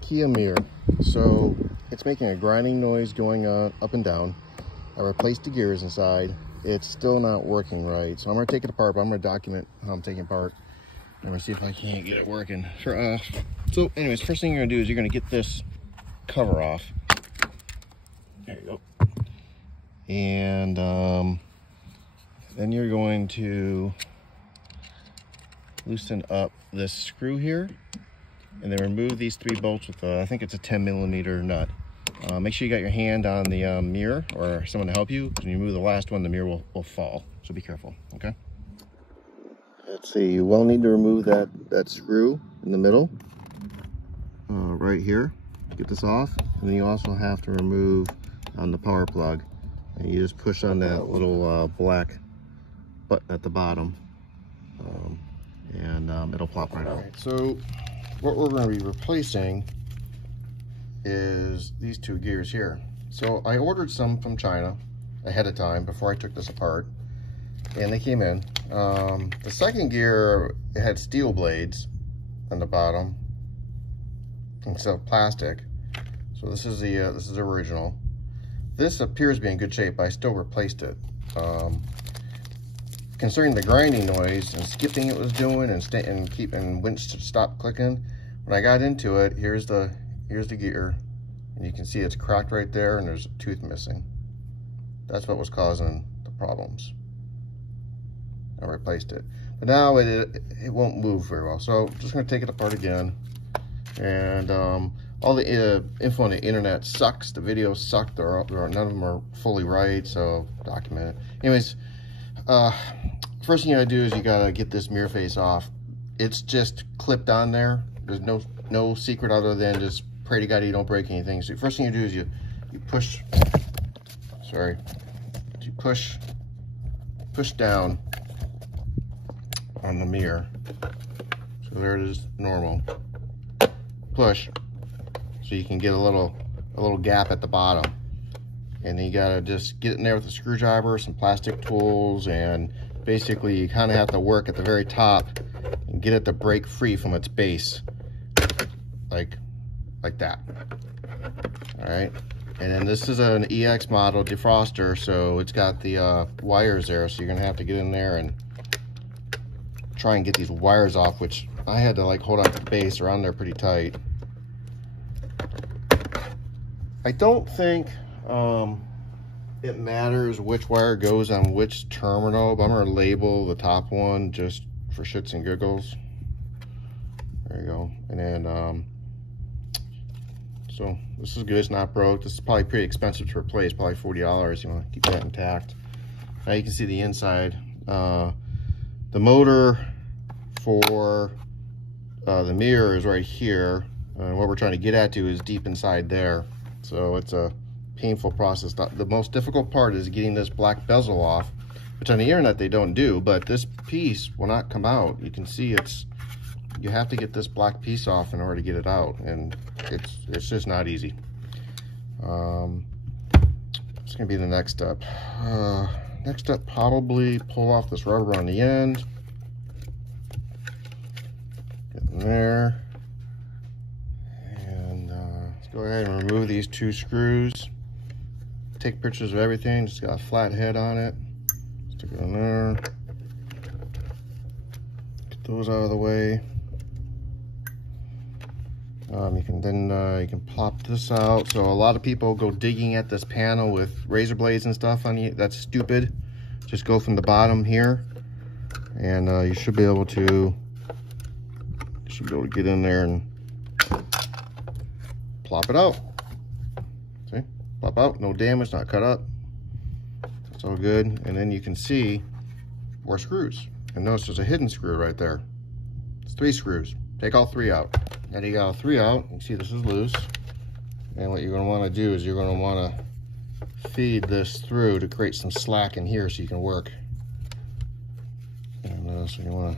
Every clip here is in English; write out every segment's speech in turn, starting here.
Kia mirror. So it's making a grinding noise going up and down. I replaced the gears inside. It's still not working right. So I'm gonna take it apart, but I'm gonna document how I'm taking it apart. I'm gonna see if I can't get it working. Sure. So anyways, first thing you're gonna do is you're gonna get this cover off. There you go. And then you're going to loosen up this screw here, and then remove these 3 bolts with I think it's a 10mm nut. Make sure you got your hand on the mirror or someone to help you. When you remove the last one, the mirror will fall. So be careful, okay? Let's see, you will need to remove that screw in the middle, right here, to get this off. And then you also have to remove on the power plug. And you just push on that little black button at the bottom, and it'll plop right out. Right, so what we're going to be replacing is these 2 gears here. So I ordered some from China ahead of time before I took this apart, and they came in. The second gear, it had steel blades on the bottom instead of plastic. So this is the original. This appears to be in good shape, but I still replaced it. Concerning the grinding noise and skipping it was doing and wouldn't stop clicking, when I got into it, here's the gear, and you can see it's cracked right there, and there's a tooth missing. That's what was causing the problems. I replaced it, but now it won't move very well. So I'm just going to take it apart again, and all the info on the internet sucks. The videos suck. None of them are fully right, so document it. Anyways, first thing you gotta do is you gotta get this mirror face off. It's just clipped on there. There's no secret other than just pray to God you don't break anything. So first thing you do is you push. Sorry, you push down on the mirror. So there it is, normal. Push. So you can get a little gap at the bottom, and then you gotta just get in there with a screwdriver, some plastic tools, and basically you kind of have to work at the very top and get it to break free from its base, like that. All right, and then this is an EX model defroster, so it's got the wires there, so you're gonna have to get in there and try and get these wires off, which I had to like hold on to the base around there pretty tight. I don't think it matters which wire goes on which terminal, but I'm going to label the top one just for shits and giggles. There you go. And then, so this is good. It's not broke. This is probably pretty expensive to replace, probably $40. You want to keep that intact. Now you can see the inside. The motor for the mirror is right here. And what we're trying to get at is deep inside there. So it's a painful process. The most difficult part is getting this black bezel off, which on the internet they don't do, but this piece will not come out. You can see you have to get this black piece off in order to get it out, and it's just not easy. It's gonna be the next step. Next step, probably pull off this rubber on the end. Get in there. Go ahead and remove these 2 screws. Take pictures of everything. Just got a flat head on it. Stick it in there. Get those out of the way. You can plop this out. So a lot of people go digging at this panel with razor blades and stuff on you. That's stupid. Just go from the bottom here, and you should be able to get in there and plop it out. See? Plop out, no damage, not cut up. It's all good. And then you can see 4 screws. And notice there's a hidden screw right there. It's 3 screws. Take all 3 out. Now you got all 3 out. You can see this is loose. And what you're going to want to do is you're going to want to feed this through to create some slack in here so you can work. And so you want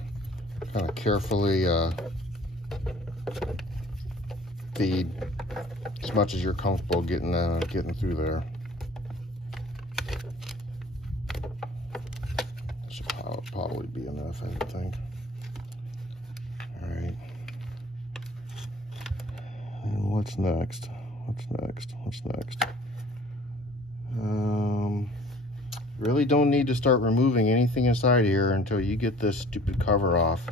to kind of carefully feed as much as you're comfortable getting through there. Should probably be enough, I think. All right. what's next? What's next? Really don't need to start removing anything inside here until you get this stupid cover off.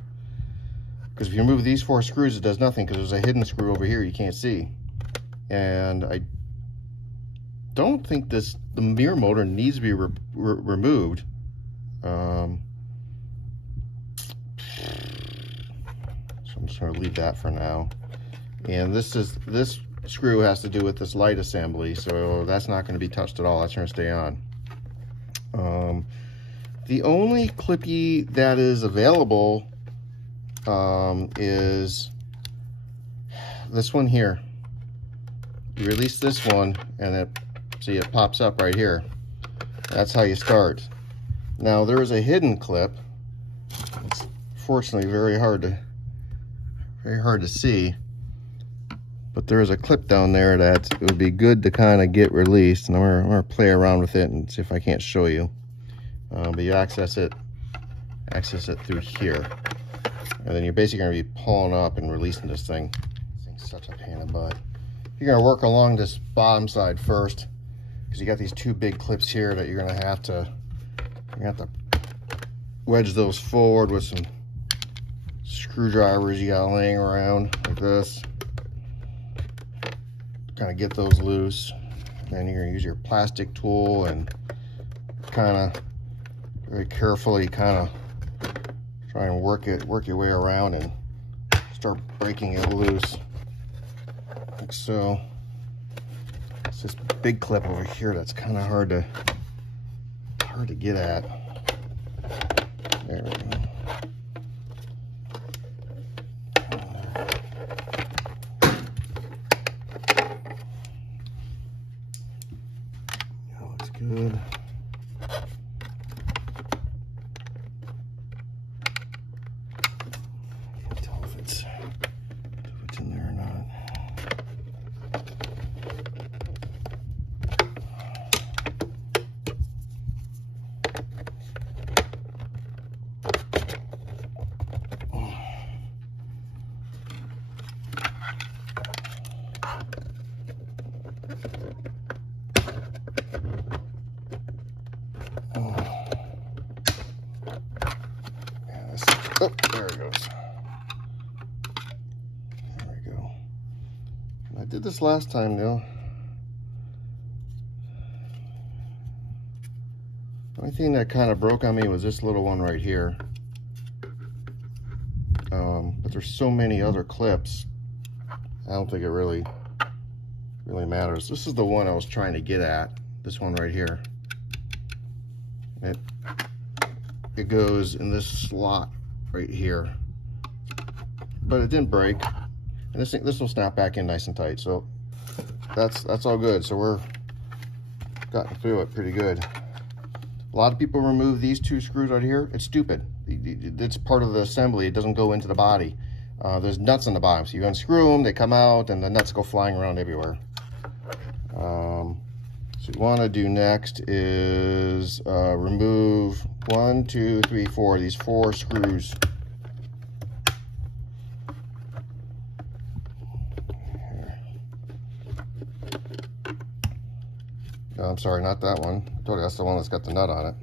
Because if you remove these 4 screws, it does nothing, because there's a hidden screw over here you can't see. And I don't think the mirror motor needs to be removed. So I'm just going to leave that for now. And this screw has to do with this light assembly, so that's not going to be touched at all. That's going to stay on. The only clippy that is available is this one here. You release this one, and it pops up right here. That's how you start. Now there is a hidden clip. It's fortunately very hard to see, but there is a clip down there that it would be good to kind of get released, and I'm gonna play around with it and see if I can't show you. But you access it through here, and then you're basically gonna be pulling up and releasing this thing. This thing's such a pain in the butt. You're gonna work along this bottom side first, because you got these 2 big clips here that you're gonna have to wedge those forward with some screwdrivers you got laying around like this. Kind of get those loose. Then you're gonna use your plastic tool and kind of very carefully kind of try and work your way around and start breaking it loose. Like so. It's this big clip over here that's kind of hard to get at. There we go. That looks good. Can't tell if it's in there or not. Oh, there it goes. There we go. I did this last time though. The only thing that kind of broke on me was this little one right here. But there's so many other clips, I don't think it really matters. This is the one I was trying to get at. This one right here. It goes in this slot right here, but it didn't break, and this will snap back in nice and tight, so that's all good. So we're gotten through it pretty good. A lot of people remove these 2 screws right here. It's stupid. It's part of the assembly. It doesn't go into the body. There's nuts on the bottom, so you unscrew them, they come out, and the nuts go flying around everywhere. So what you want to do next is remove 1, 2, 3, 4, these 4 screws. Here. No, I'm sorry, not that one. I told you that's the one that's got the nut on it.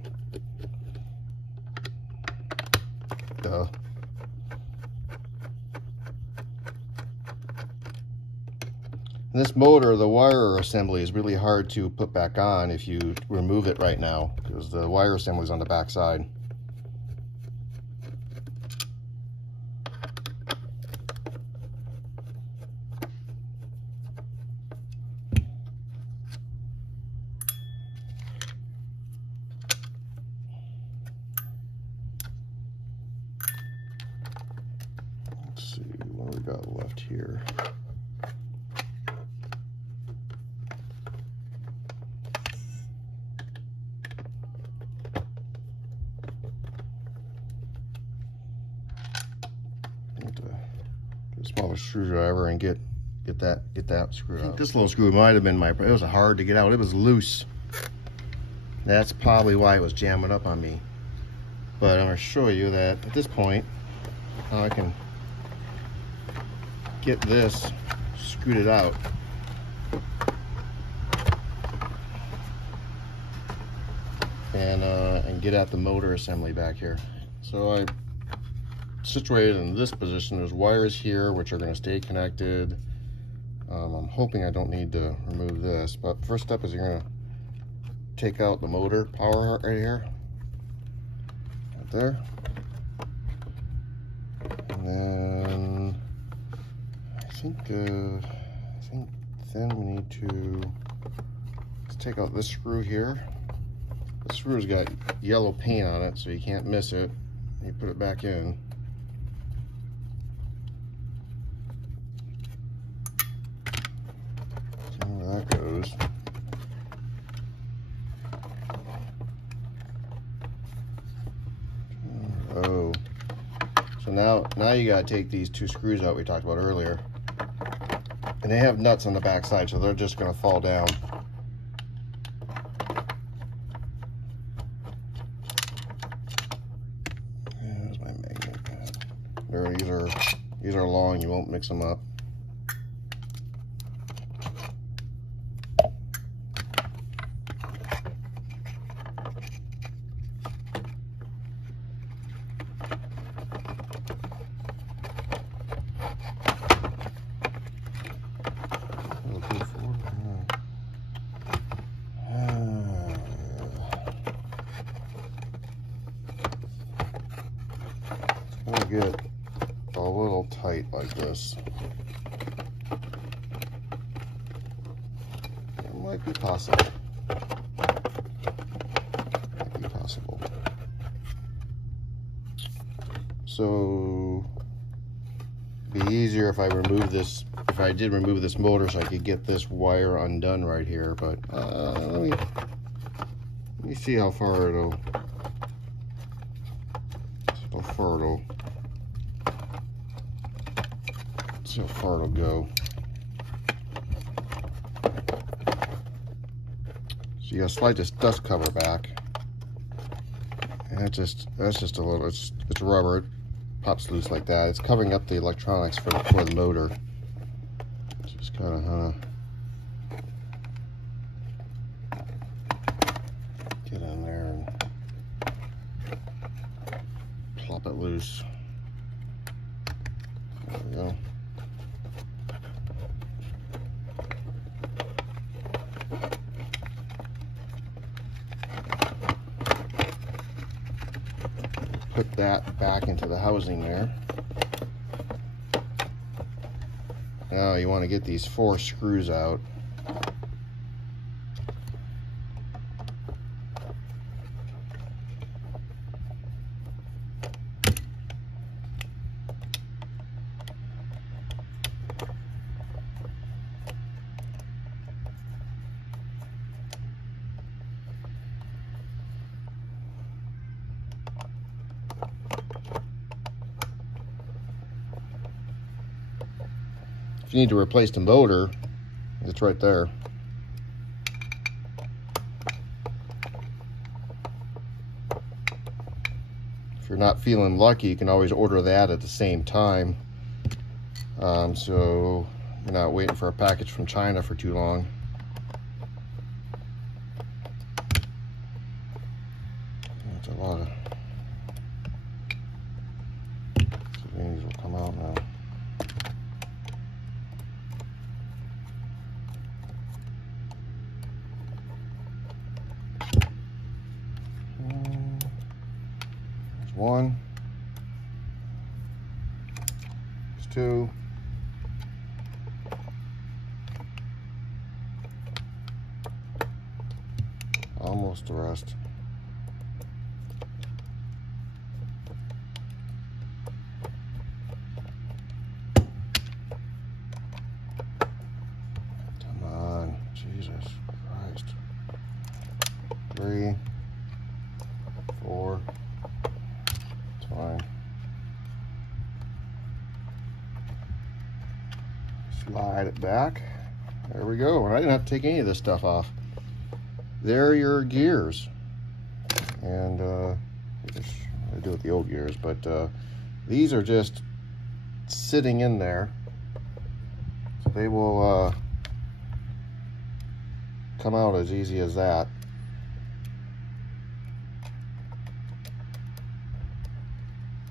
Duh. This motor, the wire assembly is really hard to put back on if you remove it right now, because the wire assembly is on the back side. Let's see what we got left here. Smaller screwdriver and get that screw out. This little screw might have been it was hard to get out. It was loose. That's probably why it was jamming up on me. But I'm going to show you that at this point I can get this scoot it out. And get at the motor assembly back here. So I situated in this position. There's wires here which are going to stay connected. I'm hoping I don't need to remove this, but first step is you're going to take out the motor power right here, right there, and then I think then we need to take out this screw here. The screw's got yellow paint on it, so you can't miss it. You put it back in. See where that goes. Oh, so now you gotta take these two screws out we talked about earlier, and they have nuts on the back side, so they're just gonna fall down. There's my magnet pad. These are long. You won't mix them up. Get a little tight like this. It might be possible. So it'd be easier if I remove this. If I did remove this motor, so I could get this wire undone right here. But let me see how far it'll see how far it'll go. So you gotta slide this dust cover back, and that's just a little. It's rubber. It pops loose like that. It's covering up the electronics for the motor. Just kind of get in there and plop it loose. There we go. Put that back into the housing there. Now you want to get these 4 screws out. If you need to replace the motor, it's right there. If you're not feeling lucky, you can always order that at the same time. So you're not waiting for a package from China for too long. That's a lot of things will come out now. One, there's 2, almost the rest. Come on, Jesus Christ. 3, 4. Fine. Slide it back. There we go. And I didn't have to take any of this stuff off. There are your gears. And I do with the old gears, but these are just sitting in there. So they will come out as easy as that.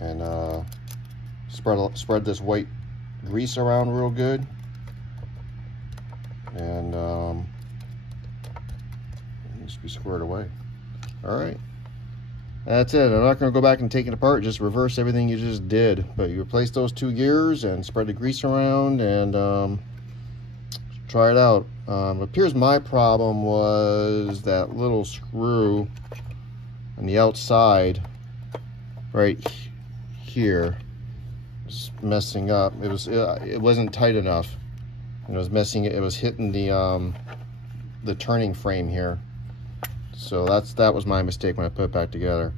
And spread this white grease around real good, and it needs to be squared away. All right, that's it. I'm not going to go back and take it apart, just reverse everything you just did, but you replace those 2 gears and spread the grease around and try it out. It appears my problem was that little screw on the outside right here was messing up. It wasn't tight enough, and it was messing it. It was hitting the turning frame here. So that was my mistake when I put it back together.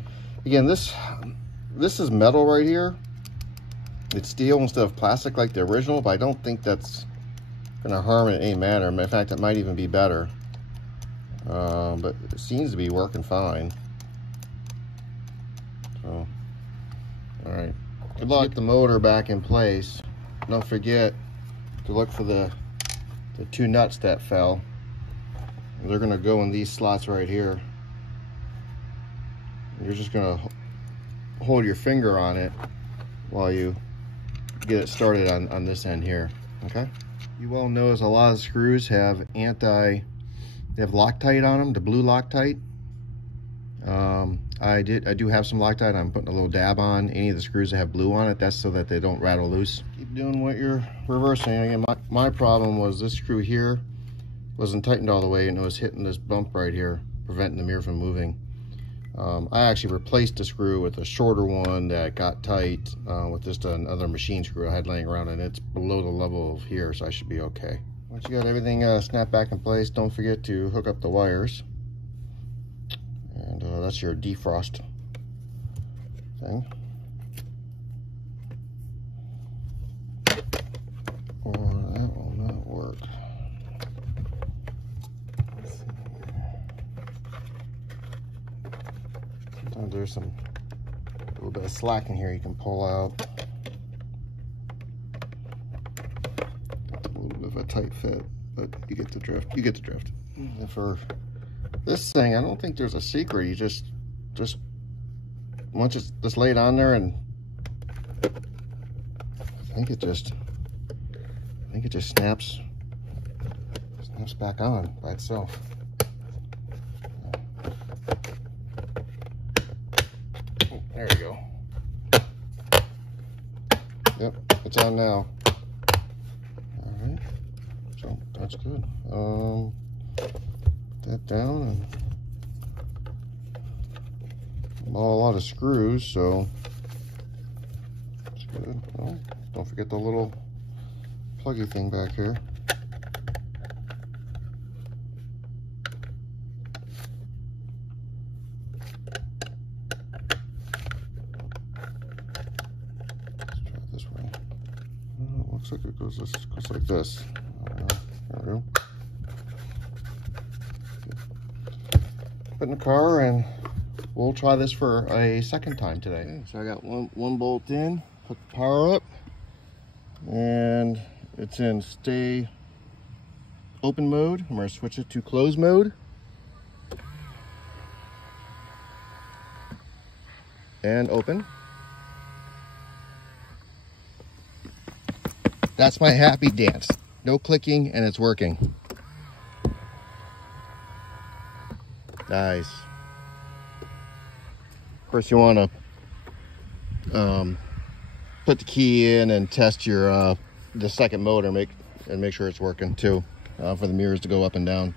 Again, this is metal right here. It's steel instead of plastic like the original, but I don't think that's gonna harm it in any manner. In fact, it might even be better. But it seems to be working fine. So, all right. Good luck. Get the motor back in place. Don't forget to look for the 2 nuts that fell. They're gonna go in these slots right here. You're just gonna hold your finger on it while you get it started on this end here, okay? You well know a lot of screws have they have Loctite on them, the blue Loctite. I do have some Loctite. I'm putting a little dab on any of the screws that have blue on it. That's so that they don't rattle loose. Keep doing what you're reversing. Again, my problem was this screw here wasn't tightened all the way, and it was hitting this bump right here, preventing the mirror from moving. I actually replaced the screw with a shorter one that got tight with just another machine screw I had laying around, and it's below the level of here, so I should be okay. Once you got everything snapped back in place, don't forget to hook up the wires. And that's your defrost thing. Or that will not work. Sometimes there's a little bit of slack in here you can pull out. It's a little bit of a tight fit, but you get the drift. You get the drift. And for this thing, I don't think there's a secret. You just once it's just laid on there, and I think it just snaps back on by itself. Oh, there you go. Yep, it's on now. All right, so that's good. That down, and a lot of screws, so that's good. Well, don't forget the little pluggy thing back here. Let's try it this way. It looks like it goes like this. There we go. Put in the car, and we'll try this for a second time today. Okay, so I got one bolt in, put the power up, and it's in stay open mode. I'm going to switch it to close mode. And open. That's my happy dance. No clicking, and it's working. Nice. Of course, you want to put the key in and test your the second motor, make sure it's working too, for the mirrors to go up and down.